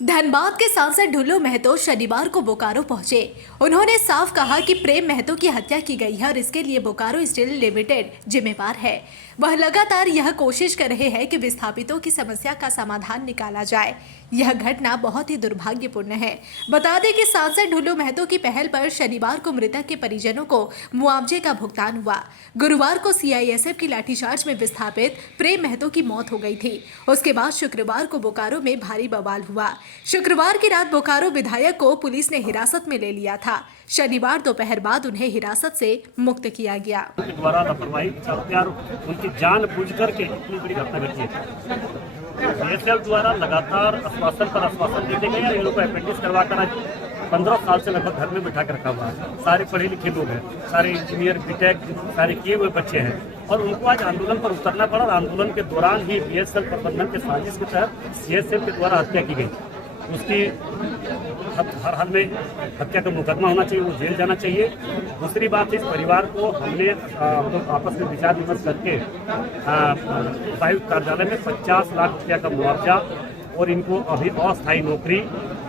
धनबाद के सांसद ढुल्लू महतो शनिवार को बोकारो पहुंचे। उन्होंने साफ कहा कि प्रेम महतो की हत्या की गई है और इसके लिए बोकारो स्टील लिमिटेड जिम्मेवार है। वह लगातार यह कोशिश कर रहे हैं कि विस्थापितों की समस्या का समाधान निकाला जाए। यह घटना बहुत ही दुर्भाग्यपूर्ण है। बता दें कि सांसद ढुल्लू महतो की पहल पर शनिवार को मृतक के परिजनों को मुआवजे का भुगतान हुआ। गुरुवार को सीआईएसएफ की लाठीचार्ज में विस्थापित प्रेम महतो की मौत हो गई थी। उसके बाद शुक्रवार को बोकारो में भारी बवाल हुआ। शुक्रवार की रात बोकारो विधायक को पुलिस ने हिरासत में ले लिया था। शनिवार दोपहर बाद उन्हें हिरासत से मुक्त किया गया। द्वारा लापरवाही उनकी जान बूझ करके इतनी बड़ी घटना घटी है। बीएसएफ द्वारा लगातार आश्वासन पर आश्वासन देते गए हैं। इन लोगों को अपेंडिक्स करवा कर 15 साल से लगभग घर में बिठा कर रखा हुआ है। सारे पढ़े लिखे लोग हैं, सारे इंजीनियर बीटेक सारे किए हुए बच्चे हैं और उनको आज आंदोलन पर उतरना पड़ा। और आंदोलन के दौरान ही बीएसएफ प्रबंधन के साजिश के तहत सीएसएफ के द्वारा हत्या की गई। उसकी हर हाल में हत्या का मुकदमा होना चाहिए, वो जेल जाना चाहिए। दूसरी बात, इस परिवार को हमने आपस में विचार विमर्श करके उपायुक्त कार्यालय में 50 लाख रुपया का मुआवजा और इनको अभी अस्थायी नौकरी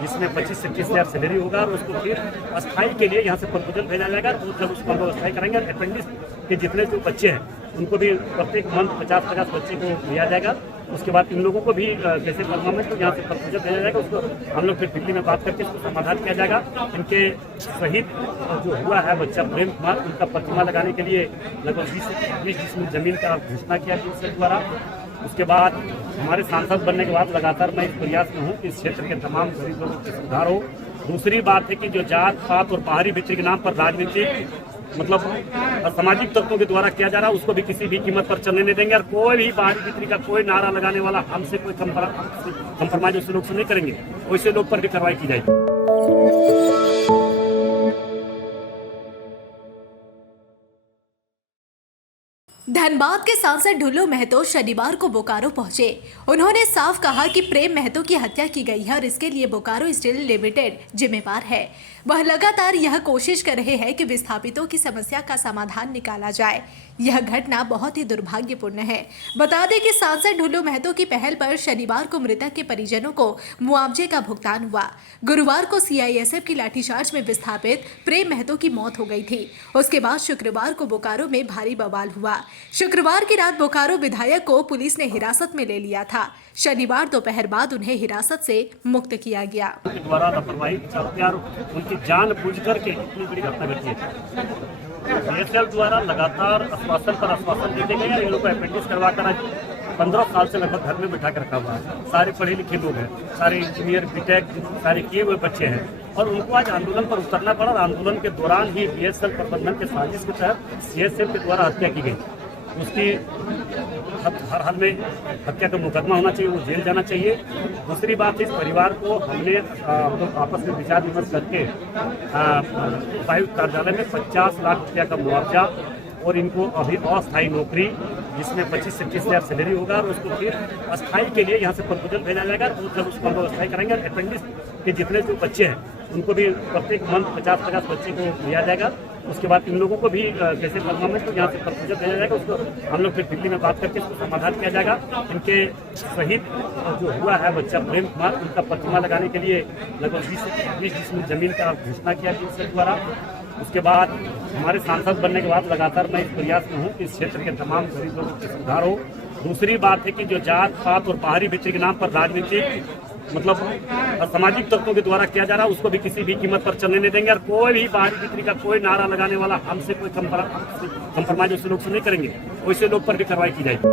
जिसमें 25 से 30 हज़ार सैलरी होगा और उसको फिर अस्थायी के लिए यहाँ से प्रपोजल भेजा जाएगा। तो जब उसको हम लोग अस्थायी कराएंगे, अपेंडिक्स के जितने जो बच्चे हैं उनको भी प्रत्येक मंथ 50-50 बच्चे को दिया जाएगा। उसके बाद इन लोगों को भी जैसे परमानेंट तो यहाँ से प्रपोजल भेजा जाएगा, उसको हम लोग फिर दिल्ली में बात करके इसको समाधान किया जाएगा। इनके शहीद जो हुआ है बच्चा प्रेम कुमार, उनका प्रतिमा लगाने के लिए लगभग 20 जमीन का घोषणा किया बीएसएफ द्वारा। उसके बाद हमारे सांसद बनने के बाद लगातार मैं इस प्रयास में हूँ कि इस क्षेत्र के तमाम गरीब लोगों के सुधार हो। दूसरी बात है कि जो जात पात और बाहरी विचार के नाम पर राजनीति मतलब सामाजिक तत्वों के द्वारा किया जा रहा है, उसको भी किसी भी कीमत पर चलने नहीं देंगे। और कोई भी बाहरी बिक्री का कोई नारा लगाने वाला हमसे कोई कंप्रोमाइज उस लोग से नहीं करेंगे, वैसे लोग पर भी कार्रवाई की जाएगी। धनबाद के सांसद ढुल्लू महतो शनिवार को बोकारो पहुंचे। उन्होंने साफ कहा कि प्रेम महतो की हत्या की गई है और इसके लिए बोकारो स्टील लिमिटेड जिम्मेवार है। वह लगातार यह कोशिश कर रहे हैं कि विस्थापितों की समस्या का समाधान निकाला जाए। यह घटना बहुत ही दुर्भाग्यपूर्ण है। बता दें कि सांसद ढुल्लू महतो की पहल पर शनिवार को मृतक के परिजनों को मुआवजे का भुगतान हुआ। गुरुवार को सीआईएसएफ की लाठीचार्ज में विस्थापित प्रेम महतो की मौत हो गई थी। उसके बाद शुक्रवार को बोकारो में भारी बवाल हुआ। शुक्रवार की रात बोकारो विधायक को पुलिस ने हिरासत में ले लिया था। शनिवार दोपहर बाद उन्हें हिरासत से मुक्त किया गया। द्वारा लापरवाही उनकी जान बूझ करके इतनी बड़ी घटना घटी है। बीएसएफ द्वारा लगातार आश्वासन पर आश्वासन देते गए हैं। इन लोगों को अपेंडिक्स करवा कर 15 साल से लगभग घर में बिठा कर रखा हुआ है। सारे पढ़े लिखे लोग हैं, सारे इंजीनियर बीटेक सारे किए हुए बच्चे हैं और उनको आज आंदोलन पर उतरना पड़ा। और आंदोलन के दौरान ही बीएसएफ प्रबंधन के साजिश के तहत सीएसएफ के द्वारा हत्या की गई। उसकी हर हाल में हत्या का मुकदमा होना चाहिए, वो जेल जाना चाहिए। दूसरी बात, इस परिवार को हमने आपस में विचार विमर्श करके उपायुक्त कार्यालय में 50 लाख रुपया का मुआवजा और इनको अभी अस्थायी नौकरी जिसमें 25 से 30 हज़ार सैलरी होगा और उसको फिर अस्थायी के लिए यहाँ से प्रपोजल भेजा जाएगा। तो जब उसको हम लोग अस्थायी कराएंगे, अपेंडिक्स के जितने जो बच्चे हैं उनको भी प्रत्येक मंथ 50-50 बच्चे को दिया जाएगा। उसके बाद इन लोगों को भी जैसे परमानेंट तो यहाँ से प्रपोजल भेजा जाएगा, उसको हम लोग फिर दिल्ली में बात करके इसको समाधान किया जाएगा। इनके शहीद जो हुआ है बच्चा प्रेम कुमार, उनका प्रतिमा लगाने के लिए लगभग 20 जमीन का घोषणा किया बीएसएफ द्वारा। उसके बाद हमारे सांसद बनने के बाद लगातार मैं इस प्रयास में हूँ कि इस क्षेत्र के तमाम गरीब लोगों के सुधार हो। दूसरी बात है कि जो जात पात और बाहरी विचार के नाम पर राजनीति मतलब सामाजिक तत्वों के द्वारा किया जा रहा है, उसको भी किसी भी कीमत पर चलने नहीं देंगे। और कोई भी बाहरी बिक्री का कोई नारा लगाने वाला हमसे कोई कंप्रोमाइज उस लोग से नहीं करेंगे, वैसे लोग पर भी कार्रवाई की जाएगी।